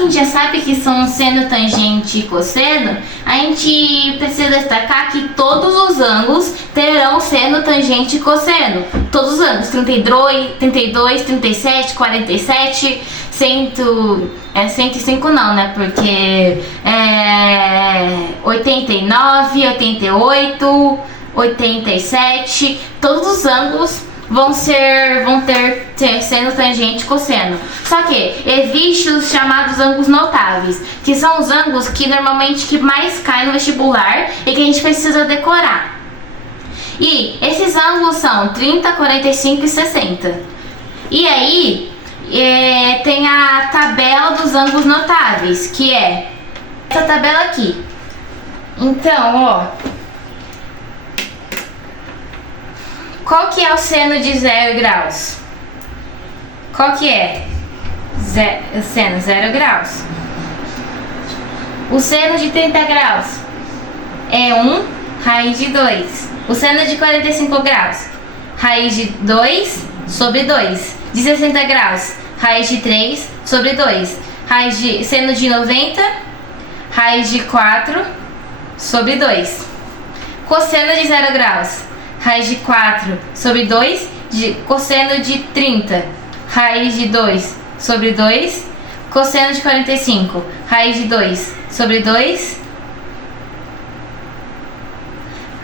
que a gente já sabe que são seno, tangente e cosseno, a gente precisa destacar que todos os ângulos terão seno, tangente e cosseno. Todos os ângulos, 32, 37, 47, 105 não, né? Porque 89, 88, 87, todos os ângulos vão ter seno, tangente e cosseno. Só que existem os chamados ângulos notáveis, que são os ângulos que normalmente que mais caem no vestibular e que a gente precisa decorar. E esses ângulos são 30, 45 e 60. E aí tem a tabela dos ângulos notáveis, que é essa tabela aqui. Então, ó, qual que é o seno de 0 graus? Qual que é? Seno 0 graus. O seno de 30 graus é 1 raiz de 2. O seno de 45 graus, raiz de 2 sobre 2. De 60 graus, raiz de 3 sobre 2. Seno de 90, raiz de 4 sobre 2. Cosseno de 0 graus, raiz de 4 sobre 2, cosseno de 30, raiz de 2 sobre 2, cosseno de 45, raiz de 2 sobre 2.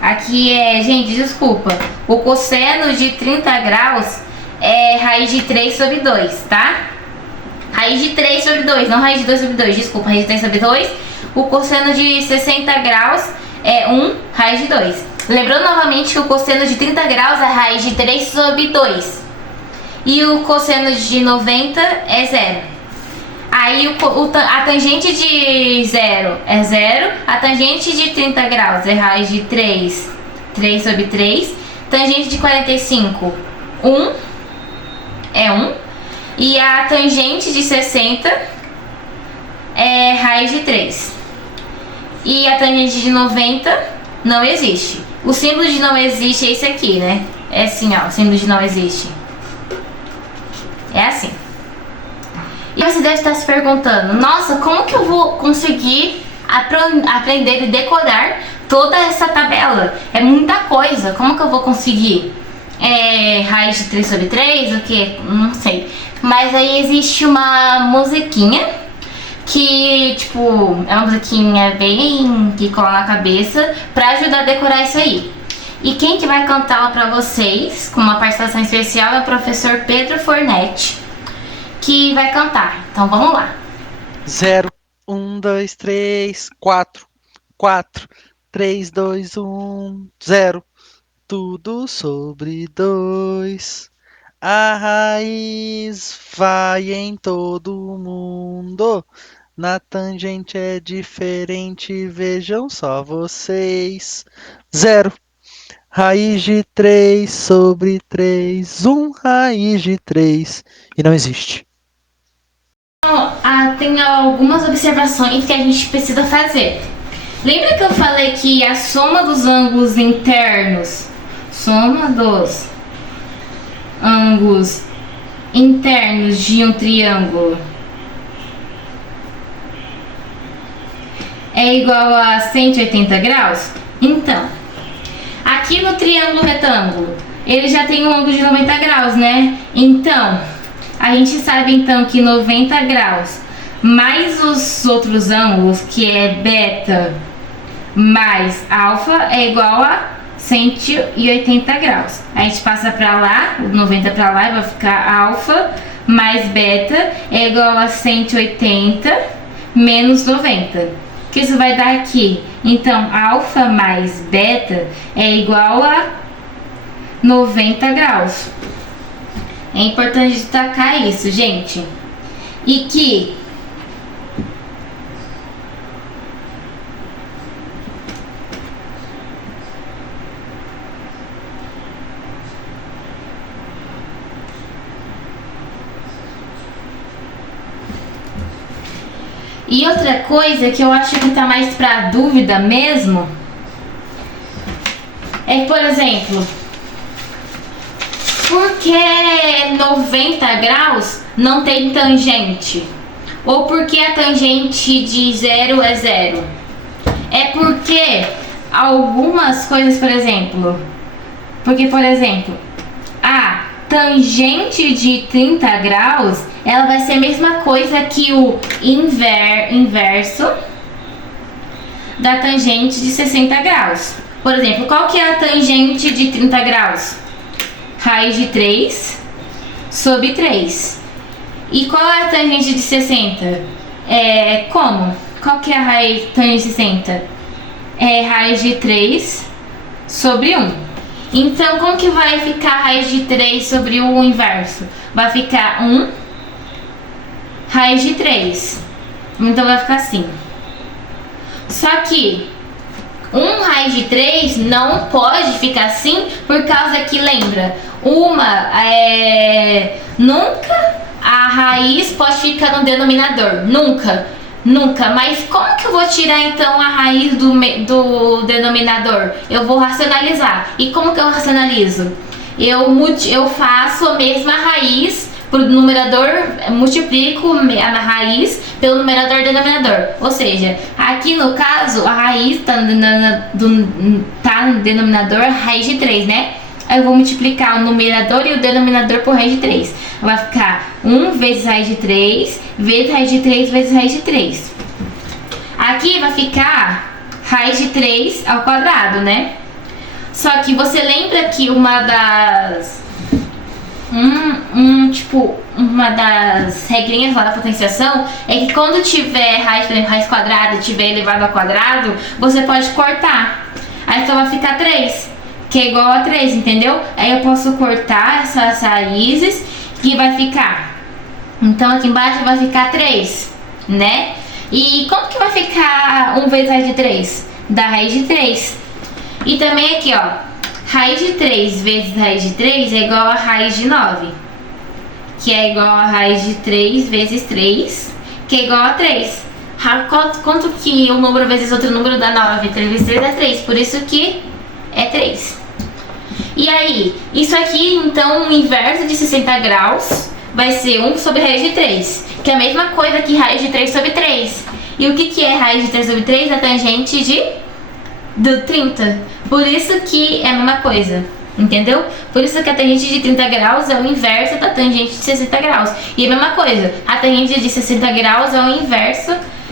Aqui gente, desculpa, o cosseno de 30 graus é raiz de 3 sobre 2, tá? Raiz de 3 sobre 2, não raiz de 2 sobre 2, desculpa, raiz de 3 sobre 2. O cosseno de 60 graus é 1 raiz de 2. Lembrando novamente que o cosseno de 30 graus é raiz de 3 sobre 2. E o cosseno de 90 é 0. Aí a tangente de 0 é 0. A tangente de 30 graus é raiz de 3 sobre 3. Tangente de 45, 1 é 1. E a tangente de 60 é raiz de 3. E a tangente de 90 não existe. O símbolo de não existe é esse aqui, né? É assim, ó, o símbolo de não existe. É assim. E você deve estar se perguntando, nossa, como que eu vou conseguir aprender e decorar toda essa tabela? É muita coisa, como que eu vou conseguir? Raiz de 3 sobre 3, o que? Não sei. Mas aí existe uma musiquinha que, tipo, é uma musiquinha bem que cola na cabeça pra ajudar a decorar isso aí. E quem que vai cantá-la pra vocês, com uma participação especial, é o professor Pedro Fornetti, que vai cantar. Então vamos lá. 0, 1, 2, 3, 4, 4, 3, 2, 1, 0. Tudo sobre 2. A raiz vai em todo mundo. Na tangente é diferente, vejam só vocês. 0. Raiz de 3 sobre 3. 1 raiz de 3. E não existe. Tem algumas observações que a gente precisa fazer. Lembra que eu falei que a soma dos ângulos internos, soma dos ângulos internos de um triângulo é igual a 180 graus? Então, aqui no triângulo retângulo, ele já tem um ângulo de 90 graus, né? Então, a gente sabe então que 90 graus mais os outros ângulos, que é beta mais alfa, é igual a 180 graus. A gente passa para lá, o 90 para lá, e vai ficar alfa mais beta é igual a 180 menos 90. O que isso vai dar aqui? Então, alfa mais beta é igual a 90 graus. É importante destacar isso, gente. E que E outra coisa que eu acho que tá mais pra dúvida mesmo é, por exemplo, por que 90 graus não tem tangente? Ou por que a tangente de 0 é 0? É porque algumas coisas, por exemplo, a tangente de 30 graus, ela vai ser a mesma coisa que o inverso da tangente de 60 graus. Por exemplo, qual que é a tangente de 30 graus? Raiz de 3 sobre 3. E qual é a tangente de 60? Qual que é a tangente de 60? É raiz de 3 sobre 1. Então, como que vai ficar a raiz de 3 sobre o inverso? Vai ficar 1 raiz de 3. Então, vai ficar assim. Só que 1 raiz de 3 não pode ficar assim, por causa que, lembra, nunca a raiz pode ficar no denominador. Nunca. Mas como que eu vou tirar então a raiz do denominador? Eu vou racionalizar. E como que eu racionalizo? Eu faço a mesma raiz pro numerador, multiplico a raiz pelo numerador e denominador. Ou seja, aqui no caso a raiz tá no denominador raiz de 3, né? Aí eu vou multiplicar o numerador e o denominador por raiz de 3. Vai ficar 1 vezes raiz de 3, vezes raiz de 3, vezes raiz de 3. Aqui vai ficar raiz de 3 ao quadrado, né? Só que você lembra que uma das regrinhas lá da potenciação é que quando tiver raiz quadrada, tiver elevado ao quadrado, você pode cortar. Aí só vai ficar 3. Que é igual a 3, entendeu? Aí eu posso cortar essas raízes que vai ficar. Então aqui embaixo vai ficar 3, né? E como que vai ficar 1 vezes raiz de 3? Da raiz de 3. E também aqui, ó, raiz de 3 vezes raiz de 3 é igual a raiz de 9. Que é igual a raiz de 3 vezes 3, que é igual a 3. Quanto que um número vezes outro número dá 9? 3 vezes 3 é 3, por isso que é 3. E aí, isso aqui, então, o inverso de 60 graus vai ser 1 sobre raiz de 3, que é a mesma coisa que raiz de 3 sobre 3. E o que é raiz de 3 sobre 3? A tangente do 30. Por isso que é a mesma coisa, entendeu? Por isso que a tangente de 30 graus é o inverso da tangente de 60 graus. E a mesma coisa, a tangente de 60 graus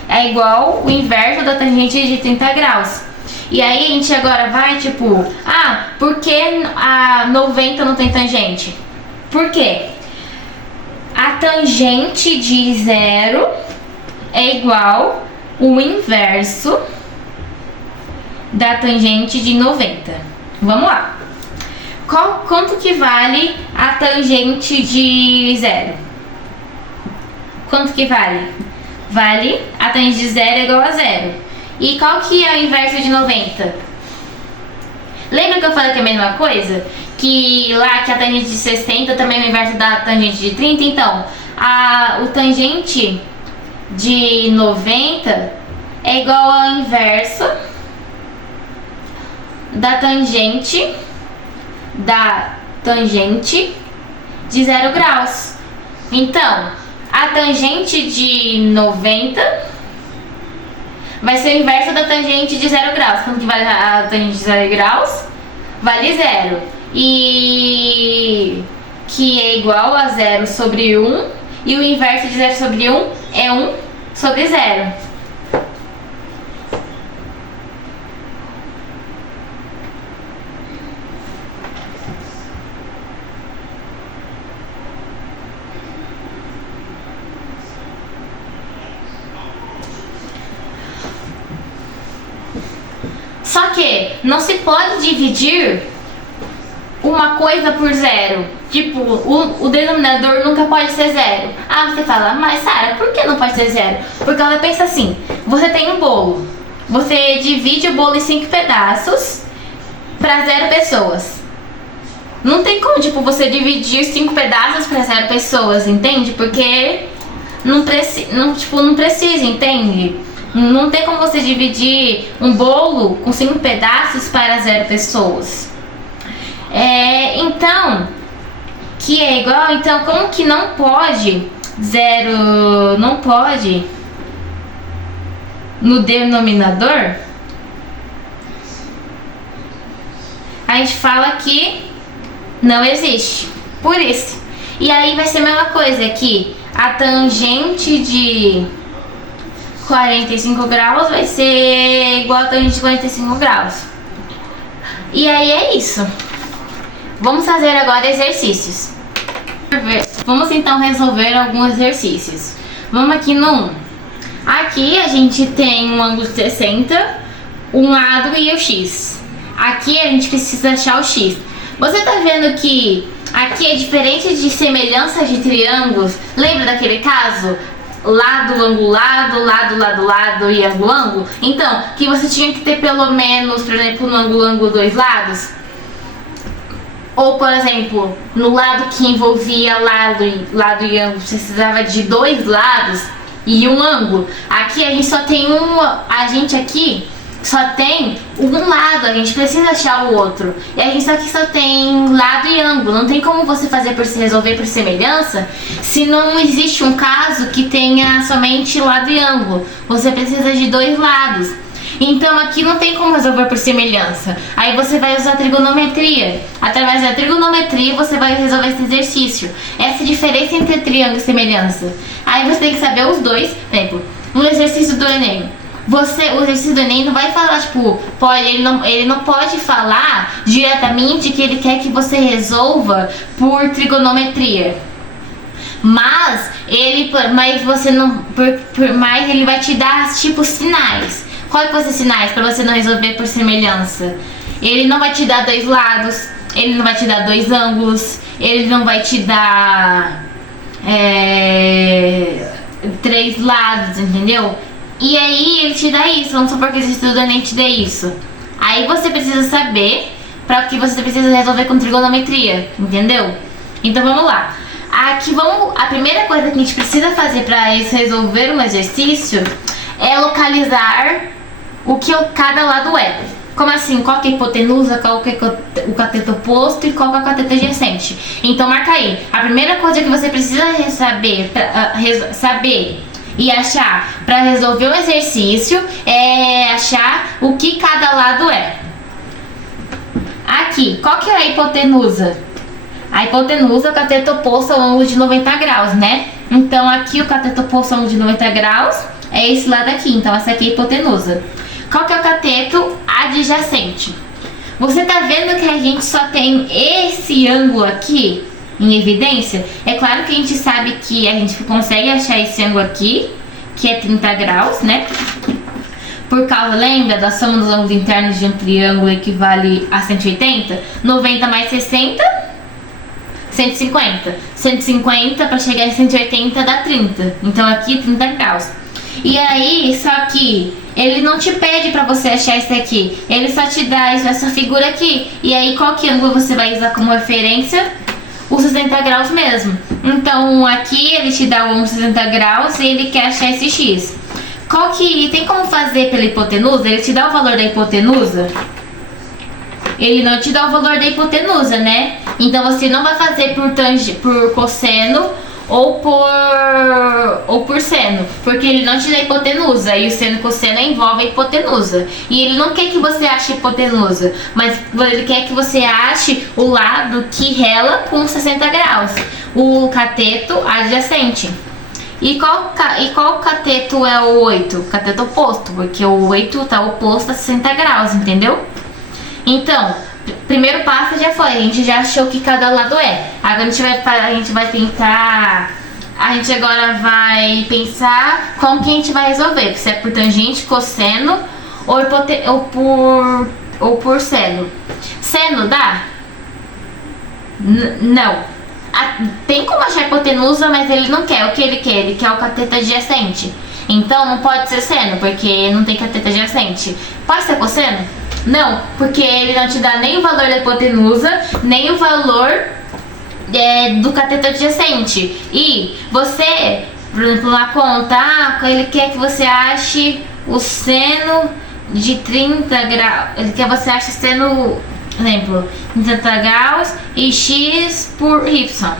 é igual o inverso da tangente de 30 graus. E aí a gente agora vai por que a 90 não tem tangente? Por quê? A tangente de 0 é igual o inverso da tangente de 90. Vamos lá. Quanto que vale a tangente de 0? Quanto que vale? Vale, a tangente de 0 é igual a 0. E qual que é o inverso de 90? Lembra que eu falei que é a mesma coisa? Que lá que a tangente de 60 também é o inverso da tangente de 30? Então, o tangente de 90 é igual ao inverso da tangente de 0 graus. Então, a tangente de 90 vai ser o inverso da tangente de 0 graus. Quanto que vale a tangente de 0 graus? Vale 0. E que é igual a 0 sobre 1. E o inverso de 0 sobre 1 é 1 sobre 0. Só que não se pode dividir uma coisa por 0. Tipo, o denominador nunca pode ser 0. Ah, você fala, mas Sara, por que não pode ser 0? Porque ela pensa assim, você tem um bolo. Você divide o bolo em 5 pedaços para 0 pessoas. Não tem como, você dividir 5 pedaços para 0 pessoas, entende? Porque não precisa, entende? Não tem como você dividir um bolo com 5 pedaços para 0 pessoas. Então, que é igual, então como que não pode 0 não pode no denominador, a gente fala que não existe. Por isso. E aí vai ser a mesma coisa aqui. A tangente de 45 graus vai ser igual a tangente de 45 graus. E aí é isso. Vamos fazer agora exercícios. Vamos então resolver alguns exercícios. Vamos aqui no 1. Aqui a gente tem um ângulo de 60, um lado e o X. Aqui a gente precisa achar o X. Você tá vendo que aqui é diferente de semelhança de triângulos? Lembra daquele caso? Lado, ângulo, lado, lado, lado, lado e ângulo, ângulo? Então, que você tinha que ter pelo menos, por exemplo, no ângulo, ângulo, dois lados. Ou, por exemplo, no lado que envolvia lado e ângulo, você precisava de dois lados e um ângulo. Aqui a gente só tem aqui só tem um lado, a gente precisa achar o outro. E a gente aqui só tem lado e ângulo. Não tem como você resolver por semelhança se não existe um caso que tenha somente lado e ângulo. Você precisa de dois lados. Então aqui não tem como resolver por semelhança. Aí você vai usar trigonometria. Através da trigonometria você vai resolver esse exercício. Essa é a diferença entre triângulo e semelhança. Aí você tem que saber os dois. Por exemplo, no exercício do Enem. O exercício do Enem não vai falar, tipo, ele não pode falar diretamente que ele quer que você resolva por trigonometria. Mas ele vai te dar, tipo, sinais. Qual que vão ser sinais para você não resolver por semelhança? Ele não vai te dar dois lados, ele não vai te dar dois ângulos, ele não vai te dar três lados, entendeu? E aí ele te dá isso, vamos supor que esse estudo nem te dê isso. Aí você precisa saber para que você precisa resolver com trigonometria, entendeu? Então vamos lá. Aqui a primeira coisa que a gente precisa fazer para resolver um exercício é localizar o que cada lado é. Como assim? Qual que é a hipotenusa, qual que é o cateto oposto e qual que é o cateto adjacente. Então marca aí. A primeira coisa que você precisa saber e achar para resolver um exercício é achar o que cada lado é. Aqui, qual que é a hipotenusa? A hipotenusa é o cateto oposto ao ângulo de 90 graus, né? Então aqui o cateto oposto ao ângulo de 90 graus é esse lado aqui, então essa aqui é a hipotenusa. Qual que é o cateto adjacente? Você tá vendo que a gente só tem esse ângulo aqui em evidência? É claro que a gente sabe que a gente consegue achar esse ângulo aqui, que é 30 graus, né? Por causa, lembra, da soma dos ângulos internos de um triângulo equivale a 180? 90 mais 60, 150. 150 para chegar em 180 dá 30. Então aqui 30 graus. E aí, só que ele não te pede pra você achar isso aqui. Ele só te dá essa figura aqui. E aí, qual que ângulo você vai usar como referência? Os 60 graus mesmo. Então, aqui ele te dá o ângulo 60 graus e ele quer achar esse X. Tem como fazer pela hipotenusa? Ele te dá o valor da hipotenusa? Ele não te dá o valor da hipotenusa, né? Então, você não vai fazer por cosseno ou por seno, porque ele não te dá hipotenusa, e o seno e cosseno envolve a hipotenusa. E ele não quer que você ache hipotenusa, mas ele quer que você ache o lado que rela com 60 graus, o cateto adjacente. E qual cateto é o 8? O cateto oposto, porque o 8 está oposto a 60 graus, entendeu? Então, primeiro passo já foi, a gente já achou que cada lado é. Agora a gente agora vai pensar como que a gente vai resolver, se é por tangente, cosseno ou por seno. Seno dá? Não. Tem como achar hipotenusa, mas ele não quer. O que ele quer? Ele quer o cateto adjacente. Então não pode ser seno, porque não tem cateto adjacente. Pode ser cosseno? Não, porque ele não te dá nem o valor da hipotenusa, nem o valor do cateto adjacente. E você, por exemplo, na conta, ele quer que você ache o seno de 30 graus. Ele quer que você ache o seno, por exemplo, em 30 graus e x por y.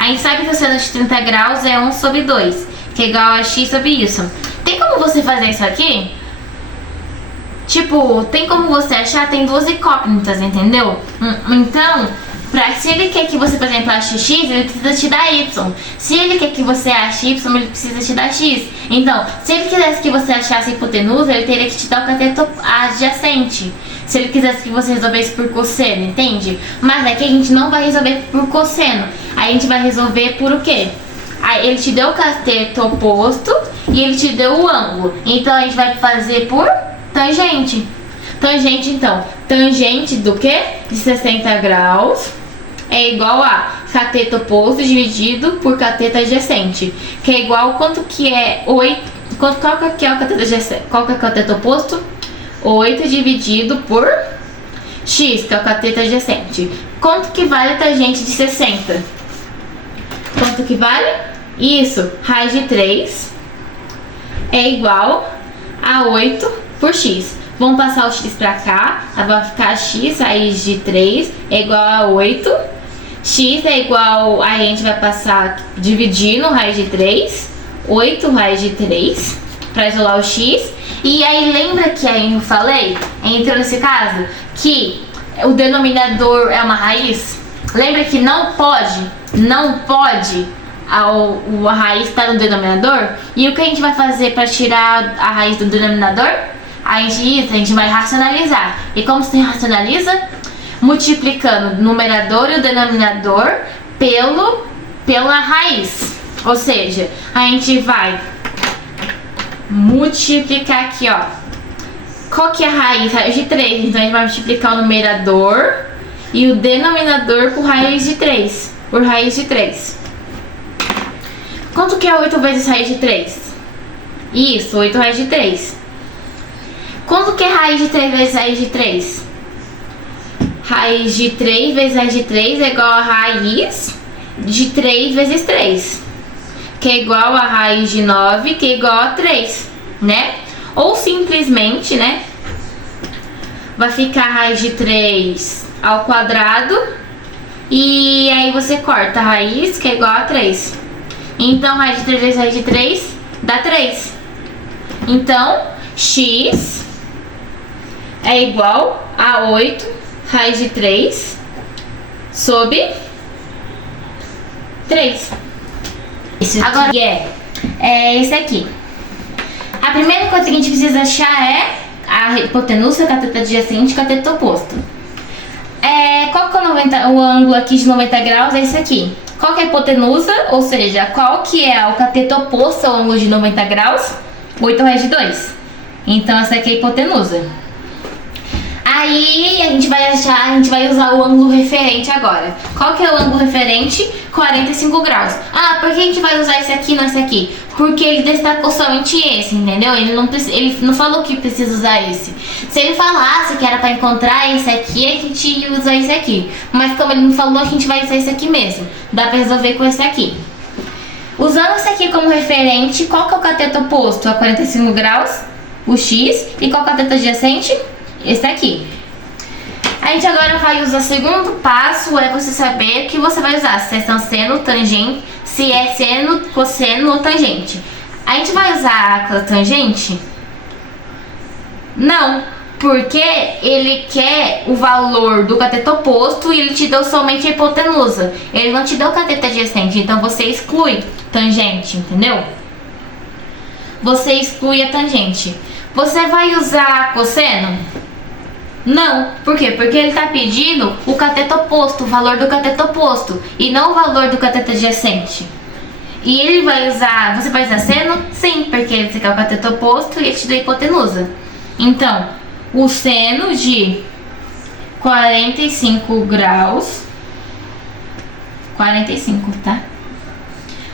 A gente sabe que o seno de 30 graus é 1 sobre 2, que é igual a x sobre y. Tem como você fazer isso aqui? Tipo, tem como você achar? Tem duas incógnitas, entendeu? Então, se ele quer que você, por exemplo, ache x, ele precisa te dar y. Se ele quer que você ache y, ele precisa te dar x. Então, se ele quisesse que você achasse a hipotenusa, ele teria que te dar o cateto adjacente. Se ele quisesse que você resolvesse por cosseno, entende? Mas aqui a gente não vai resolver por cosseno. A gente vai resolver por o quê? Aí ele te deu o cateto oposto e ele te deu o ângulo. Então a gente vai fazer por tangente. Tangente, então. Tangente do quê? De 60 graus é igual a cateto oposto dividido por cateto adjacente. Que é igual quanto que é 8. Qual que é o cateto adjacente? Qual que é o cateto oposto? 8 dividido por x, que é o cateto adjacente. Quanto que vale a tangente de 60? Quanto que vale? Isso, raiz de 3 é igual a 8 por x. Vamos passar o x pra cá, vai ficar x, raiz de 3 é igual a 8. X é igual, aí a gente vai passar dividindo raiz de 3, 8 raiz de 3, pra isolar o x. E aí lembra que aí eu falei, entrou nesse caso, que o denominador é uma raiz? Lembra que não pode a raiz estar no denominador? E o que a gente vai fazer para tirar a raiz do denominador? A gente vai racionalizar. E como se racionaliza? Multiplicando o numerador e o denominador pela raiz. Ou seja, a gente vai multiplicar aqui, ó. Qual que é a raiz? Raiz de 3. Então a gente vai multiplicar o numerador e o denominador por raiz de 3. Por raiz de 3. Quanto que é 8 vezes raiz de 3? Isso, 8 raiz de 3. Quanto que é raiz de 3 vezes raiz de 3? Raiz de 3 vezes raiz de 3 é igual a raiz de 3 vezes 3. Que é igual a raiz de 9, que é igual a 3, né? Ou simplesmente, né? Vai ficar a raiz de 3 ao quadrado. E aí você corta a raiz, que é igual a 3. Então, raiz de 3 vezes raiz de 3 dá 3. Então, x é igual a 8 raiz de 3 sobre 3. Isso agora aqui é esse aqui. A primeira coisa que a gente precisa achar é a hipotenusa, cateto adjacente e cateto oposto. Qual que é o ângulo aqui de 90 graus? É esse aqui. Qual que é a hipotenusa? Ou seja, qual que é o cateto oposto ao ângulo de 90 graus? 8 raiz de 2. Então essa aqui é a hipotenusa. Aí a gente vai usar o ângulo referente agora. Qual que é o ângulo referente? 45 graus. Ah, por que a gente vai usar esse aqui e não esse aqui? Porque ele destacou somente esse, entendeu? Ele não falou que precisa usar esse. Se ele falasse que era para encontrar esse aqui, a gente ia usar esse aqui. Mas como ele não falou, a gente vai usar esse aqui mesmo. Dá para resolver com esse aqui. Usando esse aqui como referente, qual que é o cateto oposto a 45 graus? O x. E qual que é o cateto adjacente? Esse aqui. A gente agora vai usar o segundo passo, é você saber o que você vai usar, se é seno, tangente, se é seno, cosseno ou tangente. A gente vai usar a tangente? Não, porque ele quer o valor do cateto oposto e ele te deu somente a hipotenusa. Ele não te deu o cateto adjacente, então você exclui tangente, entendeu? Você exclui a tangente. Você vai usar cosseno? Não, por quê? Porque ele está pedindo o cateto oposto, o valor do cateto oposto, e não o valor do cateto adjacente. E ele vai usar, você vai usar seno? Sim, porque você quer o cateto oposto e ele te dá hipotenusa. Então, o seno de 45 graus, 45, tá?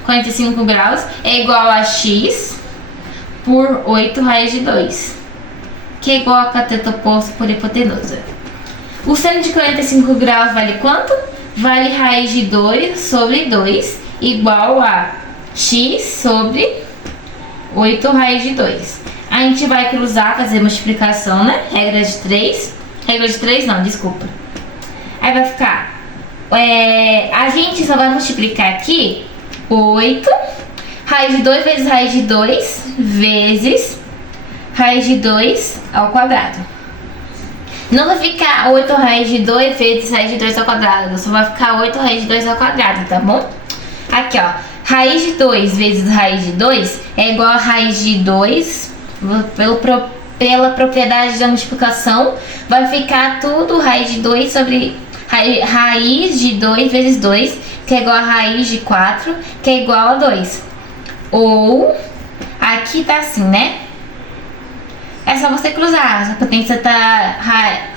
45 graus é igual a x por 8 raiz de 2. Que é igual a cateto oposto por hipotenusa. O seno de 45 graus vale quanto? Vale raiz de 2 sobre 2, igual a x sobre 8 raiz de 2. A gente vai cruzar, fazer multiplicação, né? Regra de 3. Regra de 3 não, desculpa. Aí vai ficar A gente só vai multiplicar aqui 8, raiz de 2 vezes raiz de 2 vezes raiz de 2 ao quadrado. Não vai ficar 8 raiz de 2 vezes raiz de 2 ao quadrado, só vai ficar 8 raiz de 2 ao quadrado, tá bom? Aqui, ó, raiz de 2 vezes raiz de 2 é igual a raiz de 2, pela propriedade da multiplicação, vai ficar tudo raiz de 2 sobre raiz de 2 vezes 2, que é igual a raiz de 4, que é igual a 2. Ou, aqui tá assim, né? É só você cruzar, a potência tá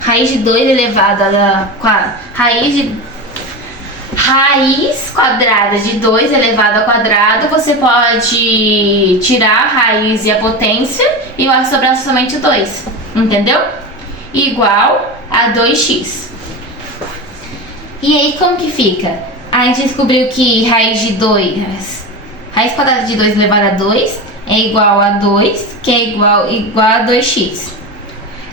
raiz de 2 elevado a raiz quadrada de 2 elevado ao quadrado. Você pode tirar a raiz e a potência e vai sobrar somente o 2, entendeu? Igual a 2x. E aí como que fica? A gente descobriu que raiz quadrada de 2 elevado a 2 é igual a 2, que é igual a 2x.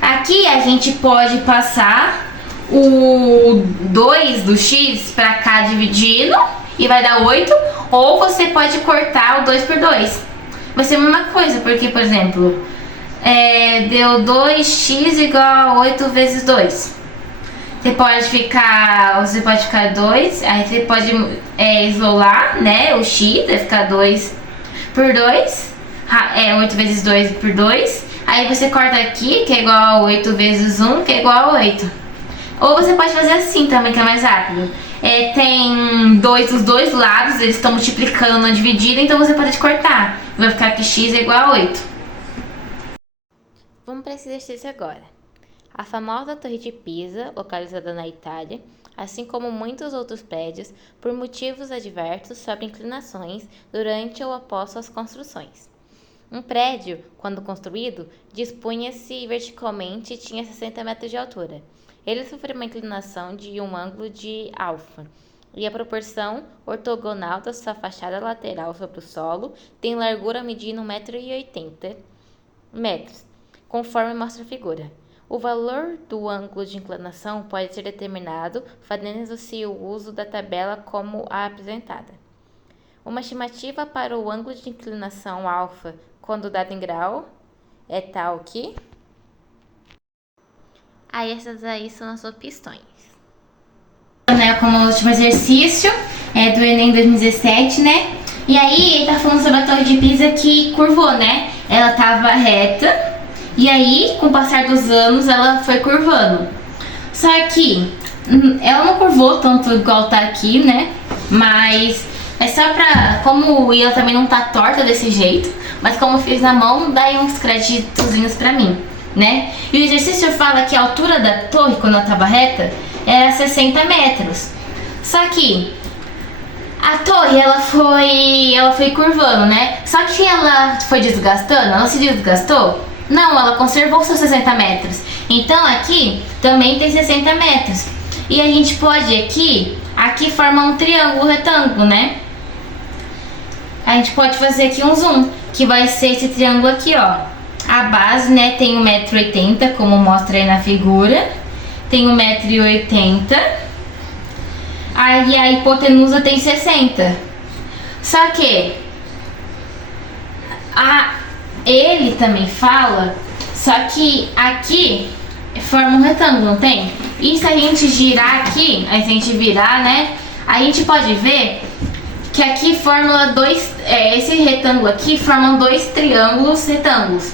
Aqui a gente pode passar o 2 do x para cá dividindo e vai dar 8, ou você pode cortar o 2 por 2. Vai ser a mesma coisa, porque, por exemplo, deu 2x igual a 8 vezes 2. Você pode ficar 2, aí você pode isolar, né, o x, vai ficar 2 por 2, 8 vezes 2 por 2. Aí você corta aqui, que é igual a 8 vezes 1, que é igual a 8. Ou você pode fazer assim também, que é mais rápido. Tem 2 dos dois lados, eles estão multiplicando na dividida, então você pode cortar. Vai ficar que x é igual a 8. Vamos para esse exercício agora. A famosa Torre de Pisa, localizada na Itália, assim como muitos outros prédios, por motivos adversos, sofre inclinações durante ou após suas construções. Um prédio, quando construído, dispunha-se verticalmente e tinha 60 metros de altura. Ele sofreu uma inclinação de um ângulo de alfa, e a proporção ortogonal da sua fachada lateral sobre o solo tem largura medindo 1,80 m, conforme mostra a figura. O valor do ângulo de inclinação pode ser determinado fazendo-se o uso da tabela como a apresentada. Uma estimativa para o ângulo de inclinação alfa, quando dado em grau, é tal que... essas aí são as opções. Como o último exercício do Enem 2017, né? E aí ele tá falando sobre a Torre de Pisa que curvou, né? Ela tava reta, e aí, com o passar dos anos, ela foi curvando. Só que ela não curvou tanto igual tá aqui, né? Mas é só pra... Como ela também não tá torta desse jeito, mas como eu fiz na mão, dá aí uns créditozinhos pra mim, né? E o exercício fala que a altura da torre, quando ela tava reta, era 60 metros. Só que a torre, ela foi curvando, né? Só que ela foi desgastando, ela se desgastou? Não, ela conservou seus 60 metros. Então aqui também tem 60 metros. E a gente pode aqui forma um triângulo retângulo, né? A gente pode fazer aqui um zoom, que vai ser esse triângulo aqui, ó. A base, né, tem 1,80 m, como mostra aí na figura. Tem 1,80 m. Aí a hipotenusa tem 60. Só que ele também fala, só que aqui forma um retângulo, não tem? E se a gente girar aqui, aí se a gente virar, né, a gente pode ver que aqui forma esse retângulo aqui formam dois retângulos.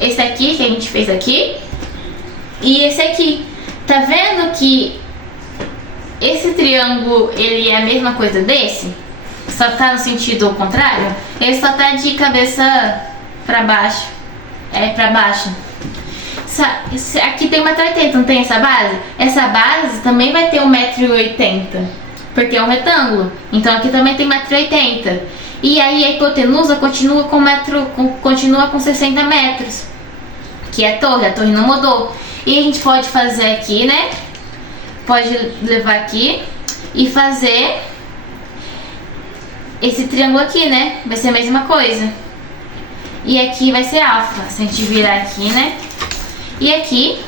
Esse aqui que a gente fez aqui e esse aqui. Tá vendo que esse triângulo, ele é a mesma coisa desse? Só tá no sentido contrário? Ele só tá de cabeça pra baixo. Pra baixo. Aqui tem 1,80 m, não tem essa base? Essa base também vai ter 1,80 m, porque é um retângulo. Então aqui também tem 1,80 m. E aí a hipotenusa continua com 60 metros, que é a torre não mudou. E a gente pode fazer aqui, né? Pode levar aqui e fazer esse triângulo aqui, né? Vai ser a mesma coisa. E aqui vai ser alfa, se a gente virar aqui, né? E aqui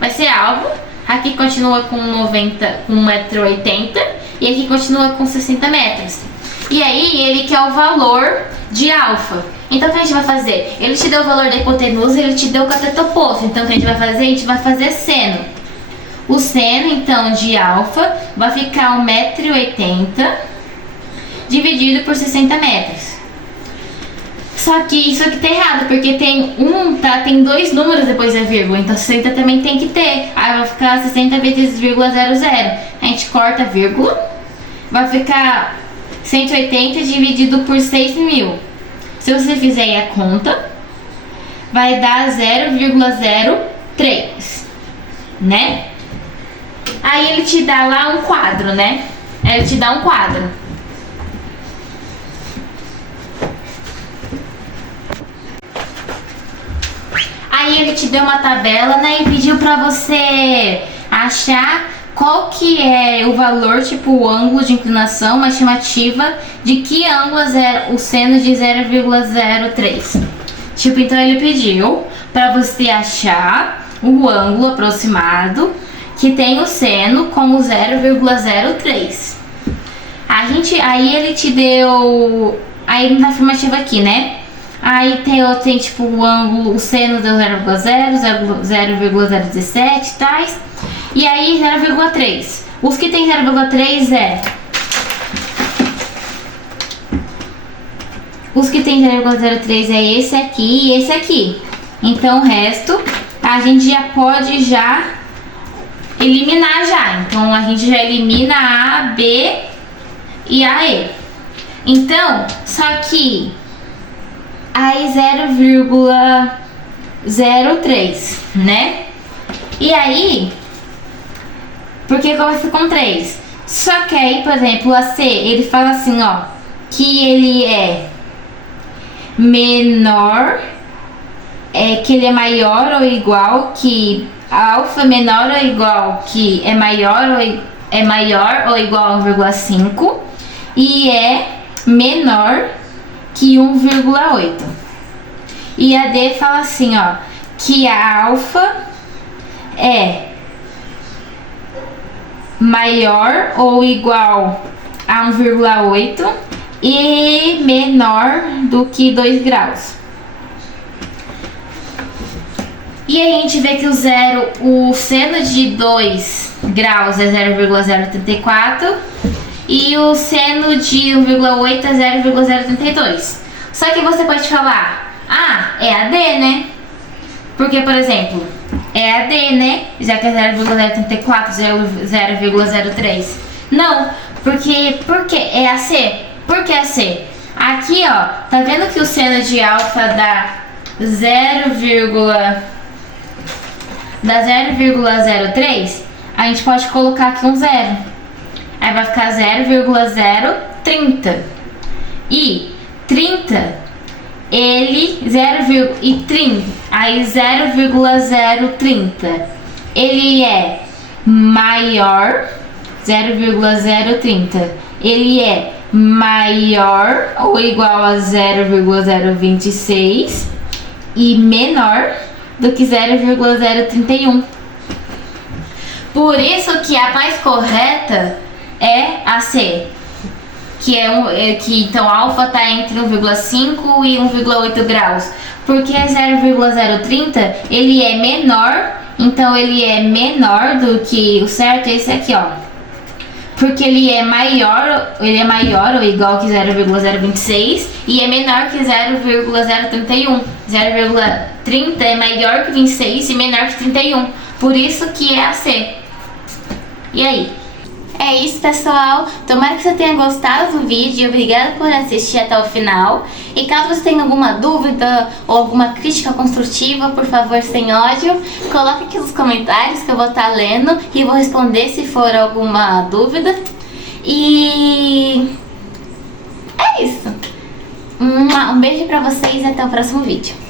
vai ser alvo. Aqui continua com 1,80 m. e aqui continua com 60 metros. E aí ele quer o valor de alfa. Então o que a gente vai fazer? Ele te deu o valor da hipotenusa, ele te deu o cateto oposto. Então o que a gente vai fazer? A gente vai fazer seno. O seno, então, de alfa vai ficar 1,80 m dividido por 60 metros. Só que isso aqui tá errado, porque tem tem 2 números depois da vírgula, então 60 também tem que ter. Aí vai ficar 60 vezes 0,00. A gente corta a vírgula, vai ficar 180 dividido por 6.000. Se você fizer a conta, vai dar 0,03, né? Aí ele te dá lá um quadro, né? Aí ele te dá um quadro. Aí ele te deu uma tabela, né? E pediu pra você achar qual que é o valor, tipo o ângulo de inclinação, uma estimativa de que ângulo é o seno de 0,03. Tipo, então ele pediu pra você achar o ângulo aproximado que tem o seno como 0,03. Aí ele te deu, aí na afirmativa aqui, né? Aí tem tipo o ângulo, o seno deu 0,0, 0,017 e tais. E aí 0,3. Os que tem 0,3 Os que tem 0,03 é esse aqui e esse aqui. Então o resto a gente já pode eliminar já. Então a gente já elimina a, B e a E. Então, só que aí 0,03, né? E aí, porque começa com 3. Só que aí, por exemplo, a C, ele fala assim, ó, que ele é menor, que ele é maior ou igual que alfa, menor ou igual que é maior ou igual a 1,5 e é menor que 1,8. E a D fala assim, ó, que a alfa é maior ou igual a 1,8 e menor do que 2 graus. E aí a gente vê que o seno de 2 graus é 0,034 e o seno de 1,8 é 0,032. Só que você pode falar, é a D, né? Porque, por exemplo, é a D, né? Já que é 0,034, 0,03. Não, porque é a C. Por que a C? Aqui, ó, tá vendo que o seno de alfa dá 0,03? A gente pode colocar aqui um 0. Aí vai ficar 0,030. E 30, aí 0,030, ele é maior, 0,030, ele é maior ou igual a 0,026 e menor do que 0,031. Por isso que a mais correta é a C, que então alfa está entre 1,5 e 1,8 graus, porque 0,030 ele é menor, então ele é menor do que o certo é esse aqui, ó, porque ele é maior ou igual que 0,026 e é menor que 0,031. 0,30 é maior que 26 e menor que 31, por isso que é a C. E aí? É isso, pessoal. Tomara que você tenha gostado do vídeo. Obrigada por assistir até o final. E caso você tenha alguma dúvida ou alguma crítica construtiva, por favor, sem ódio, coloque aqui nos comentários que eu vou estar lendo e vou responder se for alguma dúvida. E é isso. Um beijo pra vocês e até o próximo vídeo.